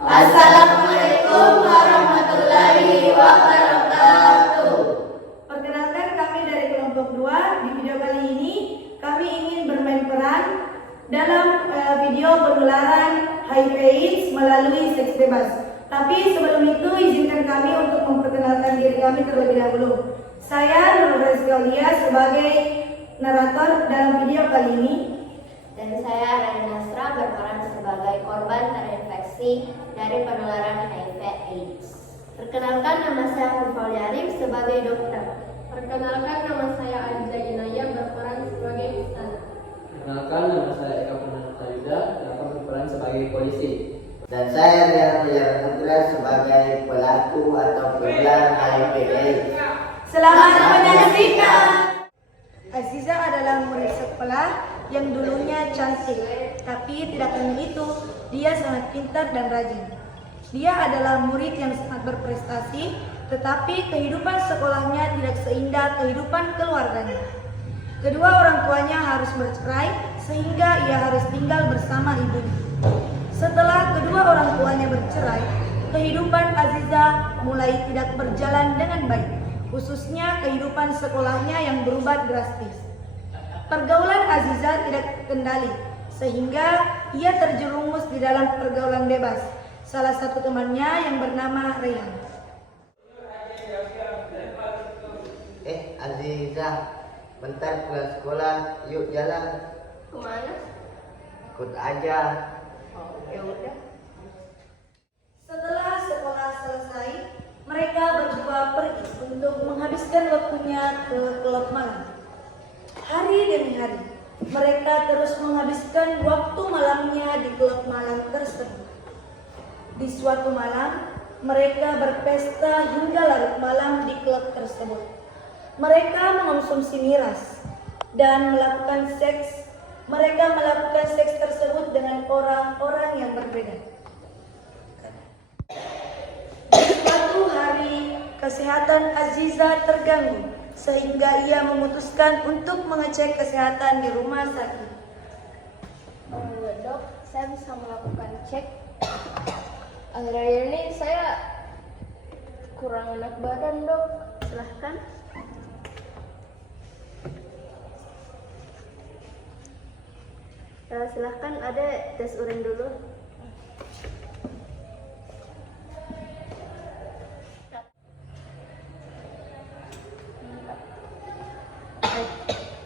Assalamualaikum warahmatullahi wabarakatuh. Perkenalkan, kami dari kelompok 2. Di video kali ini kami ingin bermain peran dalam video penularan HIV/AIDS melalui seks bebas. Tapi sebelum itu izinkan kami untuk memperkenalkan diri kami terlebih dahulu. Saya Nurul Rizky Aulia sebagai narator dalam video kali ini. Dan saya Rani Nasra berperan sebagai korban terinfeksi dari penularan HIV/AIDS. Perkenalkan, nama saya Firfal Arif sebagai dokter. Perkenalkan, nama saya Aziza Inaya berperan sebagai ustazah. Perkenalkan, nama saya Eka Purnama Yuda dan akan berperan sebagai polisi. Dan saya Rian Putra sebagai pelaku atau korban HIV/AIDS. Selamat menyaksikan. Aziza adalah murid sekolah yang dulunya cantik, tapi tidak hanya itu, dia sangat pintar dan rajin. Dia adalah murid yang sangat berprestasi, tetapi kehidupan sekolahnya tidak seindah kehidupan keluarganya. Kedua orang tuanya harus bercerai, sehingga ia harus tinggal bersama ibunya. Setelah kedua orang tuanya bercerai, kehidupan Aziza mulai tidak berjalan dengan baik, khususnya kehidupan sekolahnya yang berubah drastis. Pergaulan Aziza tidak terkendali, sehingga ia terjerumus di dalam pergaulan bebas. Salah satu temannya yang bernama Rehan. Aziza, bentar pulang sekolah, yuk jalan. Kemana? Ikut aja. Oh, ya udah. Setelah sekolah selesai, mereka berdua pergi untuk menghabiskan waktunya ke klub malam. Hari demi hari, mereka terus menghabiskan waktu malamnya di klub malam tersebut. Di suatu malam, mereka berpesta hingga larut malam di klub tersebut. Mereka mengonsumsi miras dan melakukan seks. Mereka melakukan seks tersebut dengan orang-orang yang berbeda. Suatu hari, kesehatan Aziza terganggu, sehingga ia memutuskan untuk mengecek kesehatan di rumah sakit. Dok, saya bisa melakukan cek. Akhir-akhir ini saya kurang enak badan, dok. Silahkan. Silahkan, ada tes urin dulu.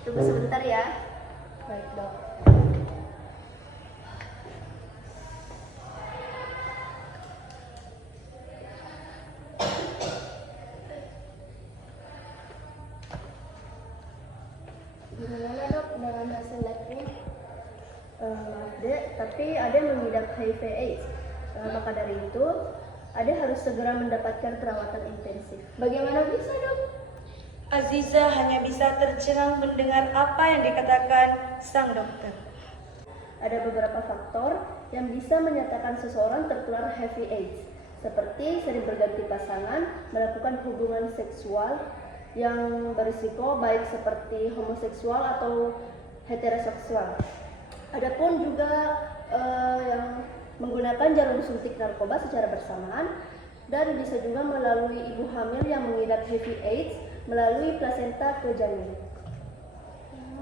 Tunggu sebentar ya. Baik, dok. Gimana, dok, dengan hasil labnya? Maaf, Dek, tapi Ade mengidap HIV/AIDS. Maka dari itu, Ade harus segera mendapatkan perawatan intensif. Bagaimana bisa, dok? Aziza hanya bisa tercengang mendengar apa yang dikatakan sang dokter. Ada beberapa faktor yang bisa menyatakan seseorang tertular HIV/AIDS, seperti sering berganti pasangan, melakukan hubungan seksual yang berisiko baik seperti homoseksual atau heteroseksual. Adapun juga yang menggunakan jarum suntik narkoba secara bersamaan, dan bisa juga melalui ibu hamil yang mengidap HIV/AIDS melalui plasenta ke janin.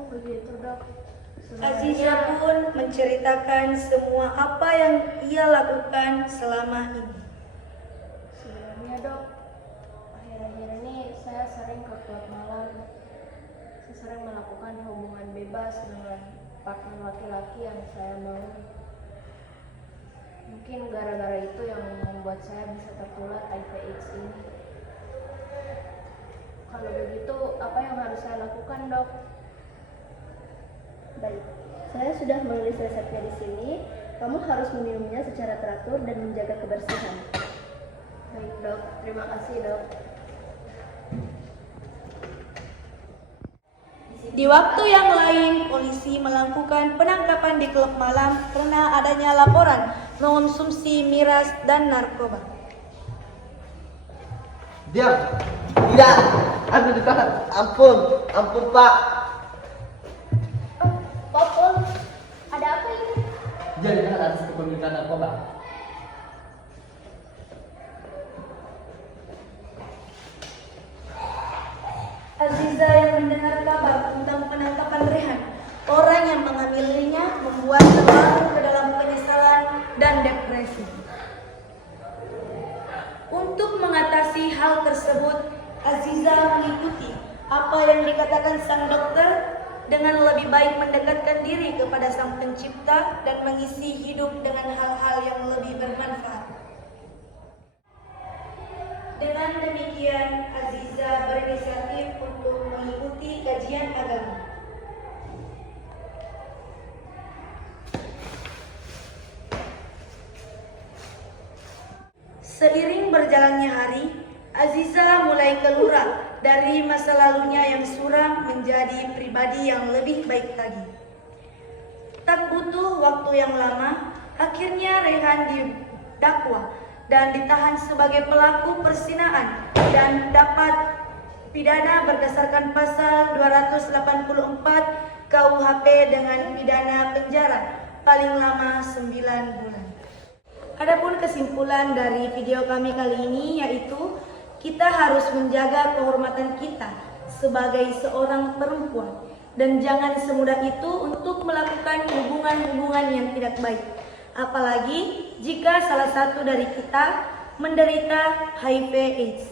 Oh, begitu, dok. Aziza pun menceritakan semua apa yang ia lakukan selama ini. Sebenarnya, dok, akhir-akhir ini saya sering ke klub malam. Saya sering melakukan hubungan bebas dengan partner laki-laki yang saya mau. Mungkin gara-gara itu yang membuat saya bisa tertular HIV/AIDS ini. Kalau begitu, apa yang harus saya lakukan, dok? Baik, saya sudah menulis resepnya di sini. Kamu harus meminumnya secara teratur dan menjaga kebersihan. Baik, dok. Terima kasih, dok. Di waktu yang lain, polisi melakukan penangkapan di klub malam karena adanya laporan mengonsumsi miras dan narkoba. Diam. Tidak. Aduh, ditahan. Ampun. Ampun, Pak. Pak Pol, ada apa ini? Dia ditahan atas kepemilikan narkoba. Aziza yang mendengar kabar tentang penangkapan Rehan, orang yang mengambilinya membuat terlarut ke dalam penyesalan dan depresi. Untuk mengatasi hal tersebut, Aziza mengikuti apa yang dikatakan sang dokter dengan lebih baik mendekatkan diri kepada Sang Pencipta dan mengisi hidup dengan hal-hal yang lebih bermanfaat. Dengan demikian, Aziza berinisiatif untuk mengikuti kajian agama. Seiring berjalannya hari, Aziza mulai keluar dari masa lalunya yang suram menjadi pribadi yang lebih baik lagi. Tak butuh waktu yang lama, akhirnya Rehan didakwa dan ditahan sebagai pelaku perzinaan dan dapat pidana berdasarkan pasal 284 KUHP dengan pidana penjara paling lama 9 bulan. Adapun kesimpulan dari video kami kali ini yaitu kita harus menjaga kehormatan kita sebagai seorang perempuan dan jangan semudah itu untuk melakukan hubungan-hubungan yang tidak baik. Apalagi jika salah satu dari kita menderita HIV/AIDS.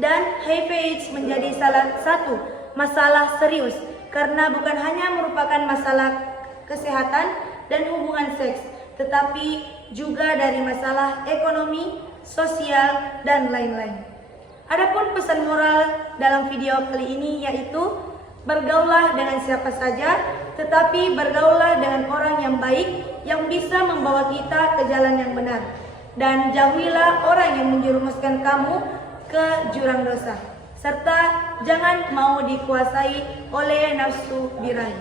Dan HIV/AIDS menjadi salah satu masalah serius karena bukan hanya merupakan masalah kesehatan dan hubungan seks, tetapi juga dari masalah ekonomi, sosial, dan lain-lain. Adapun pesan moral dalam video kali ini yaitu bergaullah dengan siapa saja, tetapi bergaullah dengan orang yang baik yang bisa membawa kita ke jalan yang benar. Dan jauhilah orang yang menjerumuskan kamu ke jurang dosa. Serta jangan mau dikuasai oleh nafsu birahi.